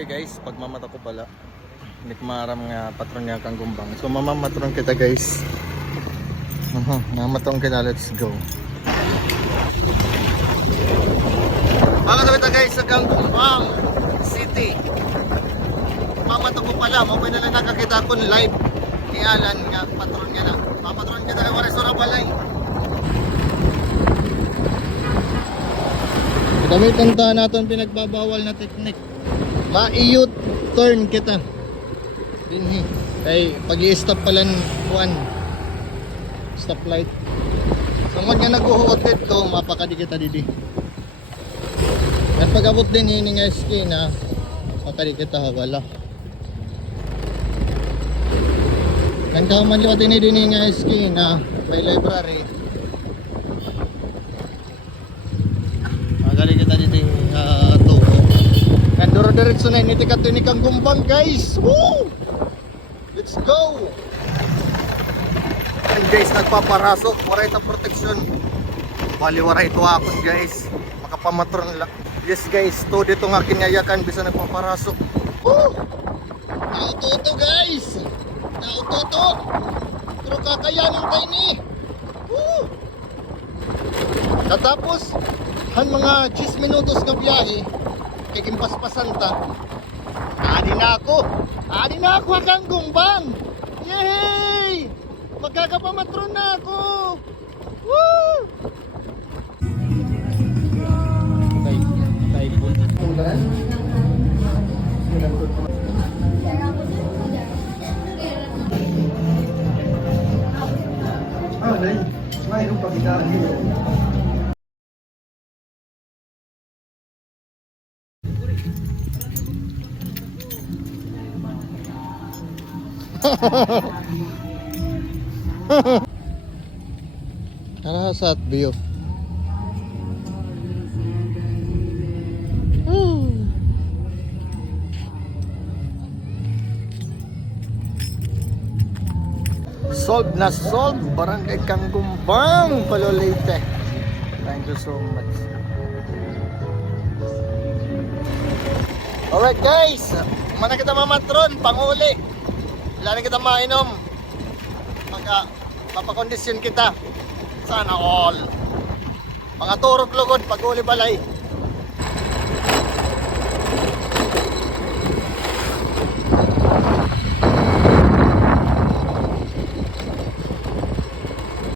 Okay guys, pagmamata ko pala. Hindi ko maram nga patron nga kang gumbang. So mamamatron kita guys. Mamatron kita, let's go. Mga sabita guys sa Kanggumbang City. Mamata ko pala, mabay na lang nakakita ko live. Ni Alan nga, patron nga na. Mamatron kita na wala sura balay. Gamitan ta natin pinagbabawal na teknik. Ma-i-U turn kita. Dinhi. Kay pag-i-stop pala one stop light. So mo nga naghuhuot dito, mapakadi kita didi. At pag-abot din hini nga esquina, mapakadi kita wala. Kanta man liwat din nga esquina, may library. Magali kita dito tubo. Nanduro diretso na ini tikat ni Kanggumbang guys. Woo! Let's go. And guys, nagpaparasok, waray ta protection. Bali waray ito akon guys. Makapamatron lang. Yes guys, to dito nga kinyayakan bisa nagpaparasok. Woo! Nauto guys. Nauto. Pero kakayanin tayo ni. Woo! Tatapos han mga 10 minutos nga biyahe kikimpas-pasan ta. Adi na ako hanggang Gumbang. Yay! Magkakapamatron na ako. Woo! Typhoon. Mayroon pa dito. Narasat view. Solve na solve, Barangay Kanggumbang, Palolete. Thank you so much. Alright guys, mana kita mamatron, panguli. Wala na kita mainom. Mapakondisyon kita. Sana all. Mga turok lugod, pag-uli balay.